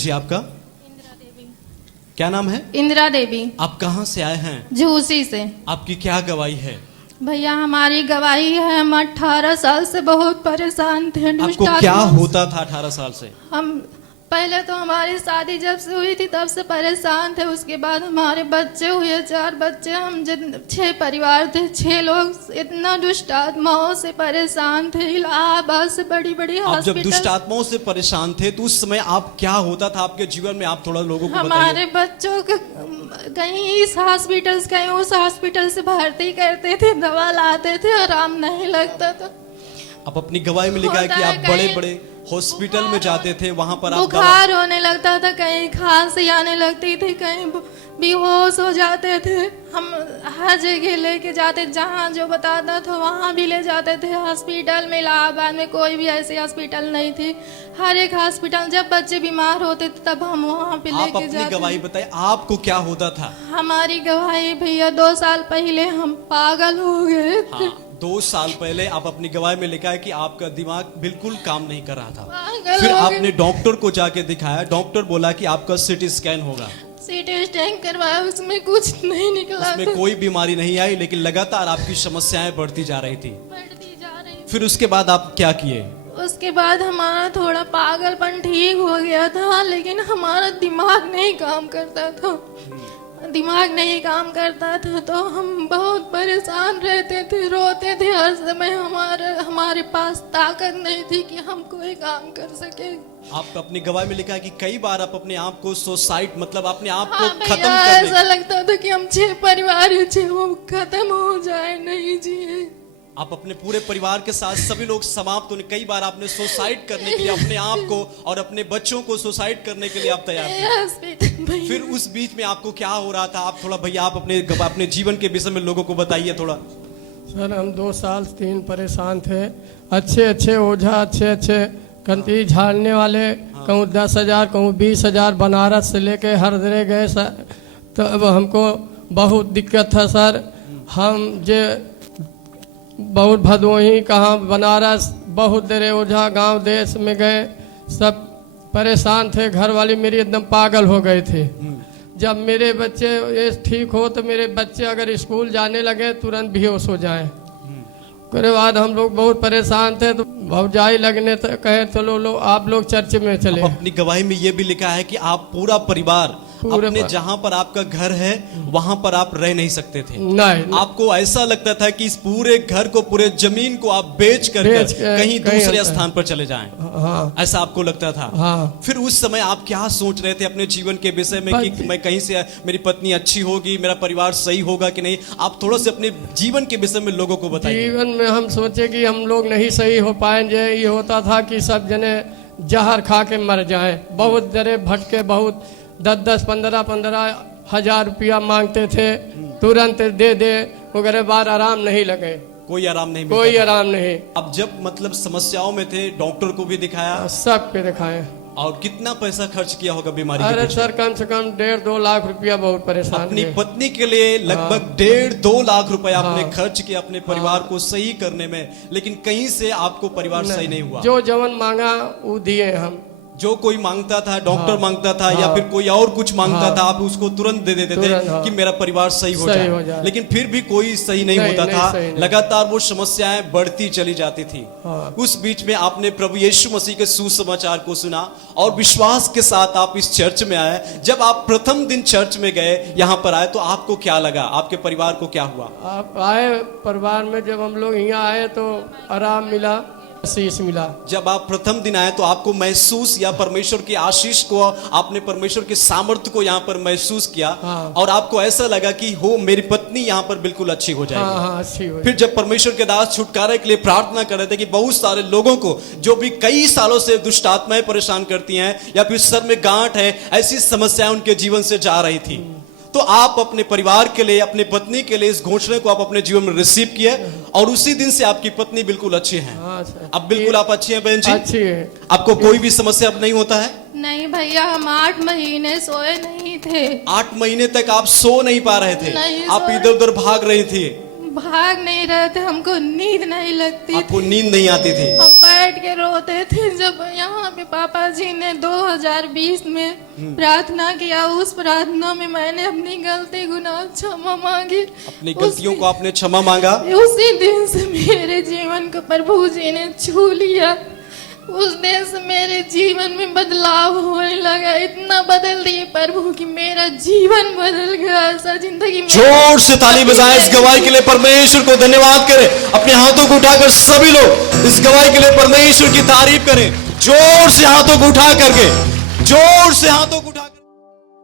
जी आपका? इंदिरा देवी। क्या नाम है? इंदिरा देवी। आप कहाँ से आए हैं? झूसी से। आपकी क्या गवाही है? भैया हमारी गवाही है, हम 18 साल से बहुत परेशान थे। आपको क्या होता था 18 साल से? हम पहले तो हमारी शादी जब से हुई थी तब से परेशान थे। उसके बाद हमारे बच्चे हुए, 4 बच्चे, हम 6 परिवार थे, 6 लोग इतना दुष्ट आत्माओं से परेशान थे। इलाहाबाद से बड़ी बड़ी आप जब दुष्ट हॉस्पिटल। आत्माओं से परेशान थे तो उस समय आप क्या होता था आपके जीवन में? आप थोड़ा लोगों को हमारे बताइए। बच्चों को कहीं इस हॉस्पिटल से कहीं उस हॉस्पिटल से भर्ती करते थे, दवा लाते थे, आराम नहीं लगता था। आप अपनी गवाही में लिखा है कि आप बड़े बड़े हॉस्पिटल में जाते थे, वहां पर आप बुखार होने लगता था, कहीं खांसी आने लगती थी, कहीं बेहोश हो जाते थे। हम हर जगह लेके जाते, जहाँ जो बताता था वहाँ भी ले जाते थे। हॉस्पिटल में इलाहाबाद में कोई भी ऐसी हॉस्पिटल नहीं थी। हर एक हॉस्पिटल जब बच्चे बीमार होते थे तब हम वहाँ पे आप लेके अपनी जाते। गवाही बताइए, आपको क्या होता था? हमारी गवाही भैया 2 साल पहले हम पागल हो गए थे। हाँ, 2 साल पहले आप अपनी गवाही में लिखा है कि आपका दिमाग बिल्कुल काम नहीं कर रहा था। पागल फिर हो गए। आपने डॉक्टर को जाके दिखाया, डॉक्टर बोला कि आपका सीटी स्कैन होगा। सीटी स्कैन करवाया, उसमें कुछ नहीं निकला उसमें था। कोई बीमारी नहीं आई, लेकिन लगातार आपकी समस्याएं बढ़ती जा रही थी। बढ़ती जा रही थी। फिर उसके बाद आप क्या किए? उसके बाद हमारा थोड़ा पागलपन ठीक हो गया था, लेकिन हमारा दिमाग नहीं काम करता था। दिमाग नहीं काम करता था तो हम बहुत परेशान रहते थे, रोते थे हर समय। हमारे पास ताकत नहीं थी कि हम कोई काम कर सके। आप अपनी गवाही में लिखा है कि कई बार आप अपने आप को सुसाइड, मतलब अपने आप को हाँ खत्म भैया, करने। ऐसा लगता था कि हम 6 परिवार हैं, 6 वो खत्म हो जाए, नहीं जिए। आप अपने पूरे परिवार के साथ सभी लोग समाप्त होने, कई बार आपने सुसाइड करने के लिए अपने आप को और अपने बच्चों को सुसाइड करने के लिए आप तैयार थे। फिर उस बीच में आपको क्या हो रहा था? आप थोड़ा भैया आप अपने जीवन के विषय में लोगों को बताइए थोड़ा। सर हम 2 साल 3 परेशान थे। अच्छे ओझा, अच्छे कंती झाड़ने वाले, कहूँ 10,000 कहूँ 20,000 बनारस से लेके हर जगह गए सर। तब हमको बहुत दिक्कत था सर। हम जे बहुत भदोही, कहाँ बनारस, बहुत देर ओझा गांव देश में गए, सब परेशान थे। घर वाली मेरी एकदम पागल हो गए थे। जब मेरे बच्चे ये ठीक हो तो मेरे बच्चे अगर स्कूल जाने लगे तुरंत बेहोश हो जाएं। उसके बाद हम लोग बहुत परेशान थे तो भौजाई लगने कहे चलो लो आप लोग चर्च में चले। अपनी गवाही में ये भी लिखा है कि आप पूरा परिवार अपने जहां पर आपका घर है वहां पर आप रह नहीं सकते थे। नहीं, आपको ऐसा लगता था कि इस पूरे घर को, पूरे जमीन को आप बेच कर कहीं दूसरे स्थान पर चले जाएं। हाँ, ऐसा आपको लगता था। हाँ। फिर उस समय आप क्या सोच रहे थे अपने जीवन के विषय में कि मैं कहीं से, मेरी पत्नी अच्छी होगी, मेरा परिवार सही होगा कि नहीं? आप थोड़ा से अपने जीवन के विषय में लोगों को बताइए। जीवन में हम सोचे कि हम लोग नहीं सही हो पाएंगे। ये होता था कि सब जने जहर खा के मर जाएं। बहुत जरे भटके, बहुत 10-10, 15-15 हजार रुपया मांगते थे, तुरंत दे वगैरह, बार आराम नहीं लगे, कोई आराम नहीं मिलता कोई था। आराम नहीं। अब जब मतलब समस्याओं में थे, डॉक्टर को भी दिखाया, सब पे दिखाए। और कितना पैसा खर्च किया होगा बीमारी के अरे पीछे? सर कम से कम 1.5-2 लाख रुपया बहुत परेशान अपनी थे। पत्नी के लिए लगभग 1.5-2 लाख रुपए आपने हाँ। खर्च किया अपने परिवार को सही करने में, लेकिन कहीं से आपको परिवार सही नहीं हुआ। जो जवन मांगा वो दिए हम। जो कोई मांगता था, डॉक्टर हाँ। मांगता था, या हाँ। फिर कोई और कुछ मांगता हाँ। था, आप उसको तुरंत दे देते थे हाँ। कि मेरा परिवार सही हो जाए। लेकिन फिर भी कोई सही नहीं होता नहीं, था। सही नहीं। लगातार वो समस्याएं बढ़ती चली जाती थी। हाँ। उस बीच में आपने प्रभु यीशु मसीह के सुसमाचार को सुना और विश्वास के साथ आप इस चर्च में आए। जब आप प्रथम दिन चर्च में गए, यहाँ पर आए, तो आपको क्या लगा? आपके परिवार को क्या हुआ? आप आए परिवार में, जब हम लोग यहाँ आए तो आराम मिला, आशीष मिला। जब आप प्रथम दिन आए तो आपको महसूस या परमेश्वर की आशीष को, आपने परमेश्वर के सामर्थ्य को यहाँ पर महसूस किया। हाँ। और आपको ऐसा लगा कि हो मेरी पत्नी यहाँ पर बिल्कुल अच्छी हो जाएगी। हाँ, अच्छी हुई। फिर जब परमेश्वर के दास छुटकारे के लिए प्रार्थना कर रहे थे कि बहुत सारे लोगों को जो भी कई सालों से दुष्ट आत्माएं परेशान करती हैं, या फिर सर में गांठ है, ऐसी समस्याएं उनके जीवन से जा रही थी, तो आप अपने परिवार के लिए, अपनी पत्नी के लिए इस घोषणा को आप अपने जीवन में रिसीव किए, और उसी दिन से आपकी पत्नी बिल्कुल अच्छी है। हाँ सर। अब बिल्कुल आप अच्छी हैं बहन जी? अच्छी है। आपको कोई भी समस्या अब नहीं होता है? नहीं भैया, हम 8 महीने सोए नहीं थे। 8 महीने तक आप सो नहीं पा रहे थे, नहीं आप सो इधर उधर भाग रही थी। भाग नहीं रहे थे, हमको नींद नहीं लगती थी। आपको नींद नहीं आती थी? हम बैठ के रोते थे। जब यहाँ पे पापा जी ने 2020 में प्रार्थना किया, उस प्रार्थना में मैंने अपनी गलती गुनाह क्षमा मांगी। अपनी गलतियों को आपने क्षमा मांगा। उसी दिन से मेरे जीवन को प्रभु जी ने छू लिया। उस दिन से मेरे जीवन में बदलाव होने लगा। इतना बदल दिए प्रभु कि मेरा जीवन बदल गया। ऐसा जिंदगी में जोर से ताली बजाएं इस गवाही के लिए, परमेश्वर को धन्यवाद करें। अपने हाथों को उठाकर सभी लोग इस गवाही के लिए परमेश्वर की तारीफ करें। जोर से हाथों को उठा करके, जोर से हाथों को उठा